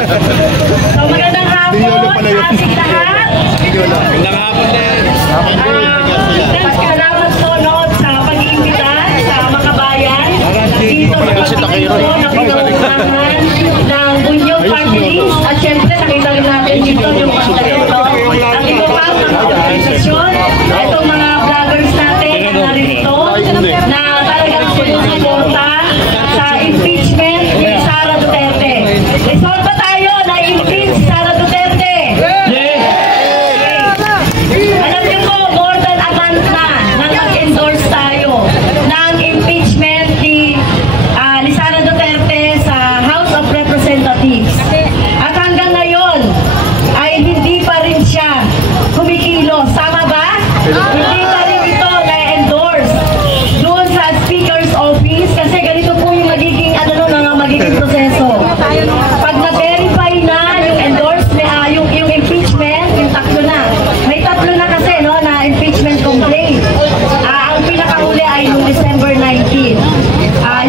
So magandang hapon sa ating lahat. Magandang hapon din. Salamat po noon sa pag-iimbita sa Makabayan. Dito sa pagkakataon na pinauunahan ng Bunyog Family. At syempre nakita rin natin dito yung pagkakataon. Ang iba pang mga organisasyon, itong mga vloggers natin na narito na talagang sinusuporta sa impeachment ni Sara Duterte. Resolve ba tayo na impeach Sara Duterte? Alam niyo po, more than a month na nag-endorse tayo ng impeachment ni Sara Duterte sa House of Representatives. At hanggang ngayon ay hindi pa rin siya kumikilos. Tama ba? Hindi pa rin ito na-endorse doon sa Speaker's Office kasi ganito po yung magiging magiging proseso. Pag na-verify na yung endorsement, yung impeachment, yung tatlo na. May tatlo na kasi na impeachment complaint. Ang pinakahuli ay yung December 19.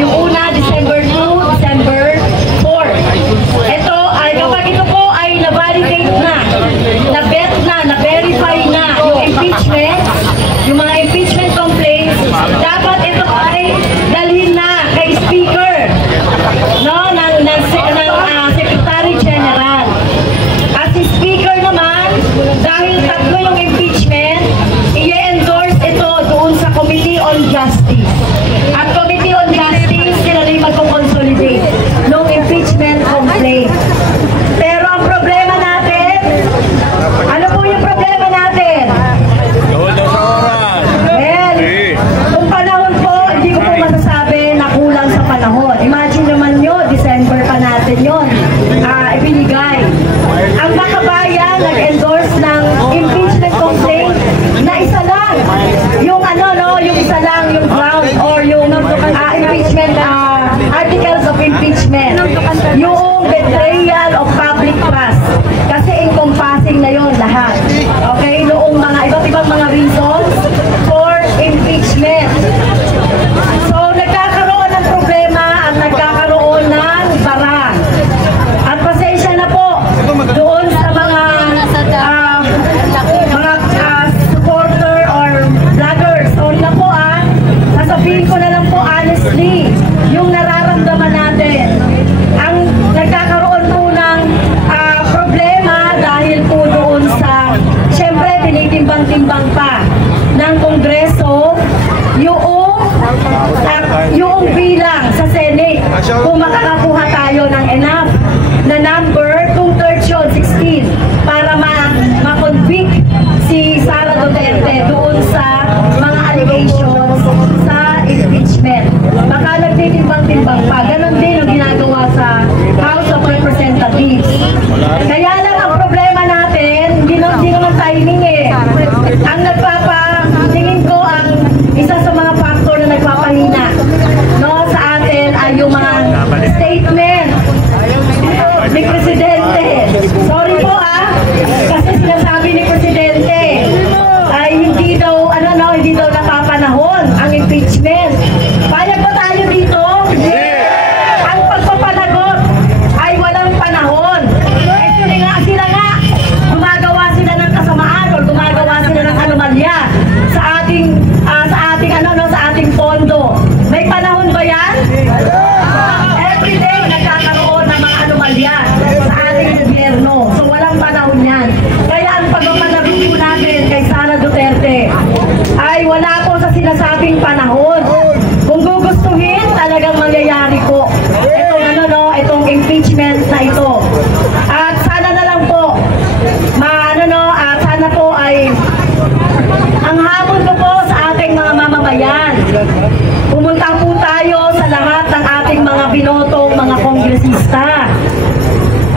Yung una, December 2, December 4. Ito ay kapag ito po ay na-validate na, na-bet na, na-verify na yung impeachment, yung mga impeachment complaints, dapat ito ay dalhin na kay Speaker ng Secretary General. At si Speaker naman, dahil tatlo yung impeachment, i-endorse ito doon sa Committee on Justice. At Committee on Justice, sila rin magko-consolidate ng impeachment complaint. Pero ang problema natin, ano po yung problema natin? Hold on sa oras. Well, kung panahon po, hindi ko po masasabi na kulang sa panahon. Imagine naman nyo, December pa natin yun. Ibinigay. Ang Makabayan nag-endorse ng impeachment complaint na isa lang. Yung yung isa lang, yung ground or yung impeachment, articles of impeachment. Yung betrayal of public trust. Kasi encompassing na yun lahat. Okay? Noong mga iba't ibang mga reasons for impeachment. So, nagkakaroon ng problema at nagkakaroon ng barang. At pasensya na po doon sa mga supporter or vloggers. Sorry na po sasabihin ko na lang po honestly yung nararamdaman natin. Ang nagkakaroon po ng problema dahil po doon sa syempre tinitimbang-timbang pa ng Kongreso yung bilang sa Senate kung makakakuha tayo ng enough na number kung 16 para ma-convict si Sara Duterte doon sa mga allegations sa impeachment. Baka nagtitimbang-timbang pa. Ganon din ang ginagawa sa House of Representatives. Kaya lang ang problema natin, hindi naman timing Ang tingin ko ang isa sa mga factor na nagpapahina sa atin ay yung mga statement ni Presidente. Sorry po kasi sinasabi ni Presidente ay hindi daw nakapanahon ang impeachment. Payag ba tayo dito? Ang pagpapanagot ay walang panahon. Sila nga gumagawa sila ng kasamaan o gumagawa sila ng anomalya sa ating pondo. May panahon ba yan? Every day nagkakaroon ng mga anomalya sa ating gobyerno. So walang panahon yan. Kaya ang pagpapanagot po natin kay Sara Duterte ay wala po sa sinasabing panahon. Kung gugustuhin, talagang mangyayari po. Itong impeachment na ito. At sana na lang po, sana po ay ang hamon ko po sa ating mga mamamayan. Pumunta po tayo sa lahat ng ating mga binotong mga kongresista.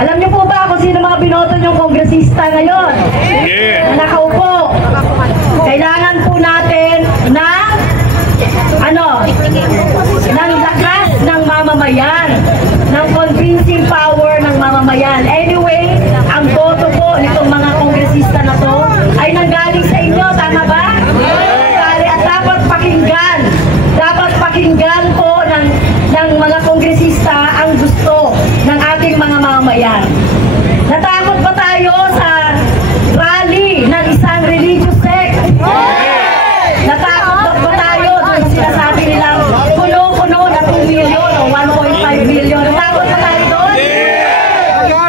Alam niyo po ba kung sino mga binoto niyong kongresista ngayon? Na nakaupo. Kailangan po natin ng lakas ng mamamayan, ng convincing power ng mamamayan. Anyway, ang boto po nitong mga kongresista na to ay nanggaling sa inyo, tama ba? At dapat pakinggan po ng mga kongresista ang gusto ng ating mga mamamayan. yan. Natakot ba tayo sa rally ng isang religious sect? Natakot ba tayo doon sinasabi nilang kuno-kuno na 2 million o 1.5 million? Natakot ba tayo doon?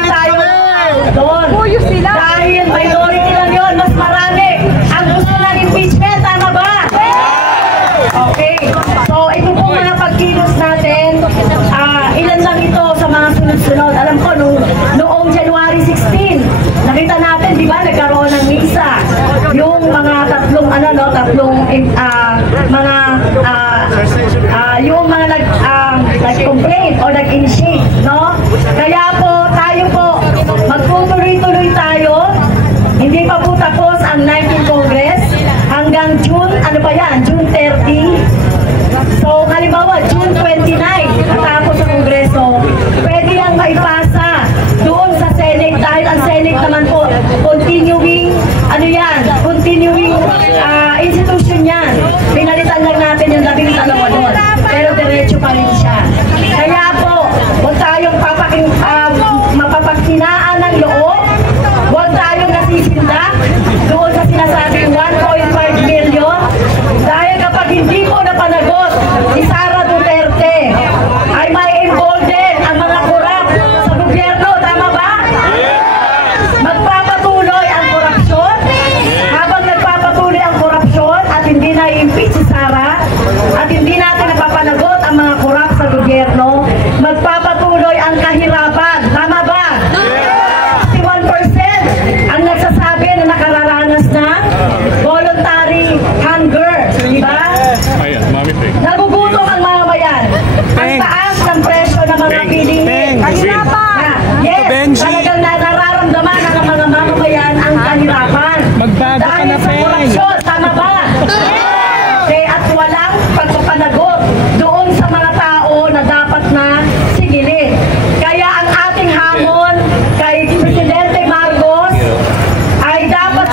Tayo doon. Dahil minority lang yun, mas marami ang gusto ng impeachment, tama ba? Okay, so ito po mga pagkilos natin, ilan lang ito sa mga sunod-sunod. Alam ko, noong January 16, nakita natin, di ba, nagkaroon ng misa. Yung mga tatlong nag-complain o nag-initiate, no? Kaya po, tayo po, magtutuloy-tuloy tayo. Hindi pa po tapos ang 19th Congress hanggang June, ano pa yan, June 30. So, halimbawa, June 29, natapos ang Kongreso, pwede yang maipasa doon sa Senate dahil ang Senate naman po, continuing institution yan. Pinalitan lang natin yung 12 doon. Pero diretso pa rin siya. Kaya po, huwag tayong mapapaghinaan ng loob. Huwag tayong nasisindak doon sa sinasabing 1.5 million. Dahil kapag hindi po napanagot si Sara Duterte, ay may embolden ang mga korap sa gobyerno. Tama ba? Magpapatuloy ang korupsyon. Habang nagpapatuloy ang korupsyon at hindi na-impeach si Sara at hindi natin napapanagot ang mga korap sa gobyerno, magpapatuloy ang kahirapan. Tama ba? 61% ang nagsasabi na nakararanas ng voluntary hunger. Diba? Ayan, Mami Peg. Nagugutom ang mga bayan. Ang taas ng presyo ng mga bilihin. Kahirapan! Yes, talagang nararamdaman ng mga mamamayan ang kahirapan. Dahil sa korupsyon, tama ba? At walang pagpapanagot doon sa mga tao na dapat na sigilin. Kaya ang ating hamon kay Presidente Marcos ay dapat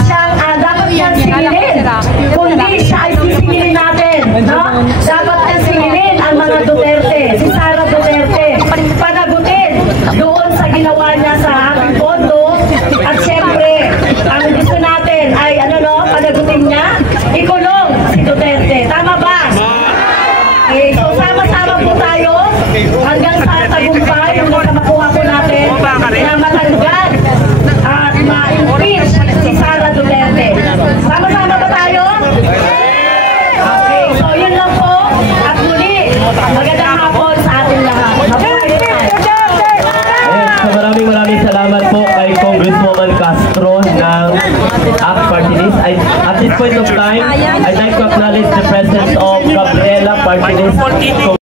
niyang sigilin. Kundi siya ay sisigilin natin. No? Dapat niyang sigilin ang mga Duterte. Si Sara Duterte. Panagutin doon sa ginawa niya sa ating pondo. At syempre, ang gusto natin ay panagutin niya, ikulong si Duterte. Tama ba? Okay, so sama-sama po tayo hanggang sa tagumpay yung mga makuha po natin na matanggal at ma-impeach si Sara Duterte. Sama-sama ba tayo? Okay, so yun lang po. At muli, magandang hapon sa ating lahat. So maraming salamat po kay Congresswoman Castro ng ACT Party List. At this point of time, I'd like to acknowledge the presence of Gabriela Party List.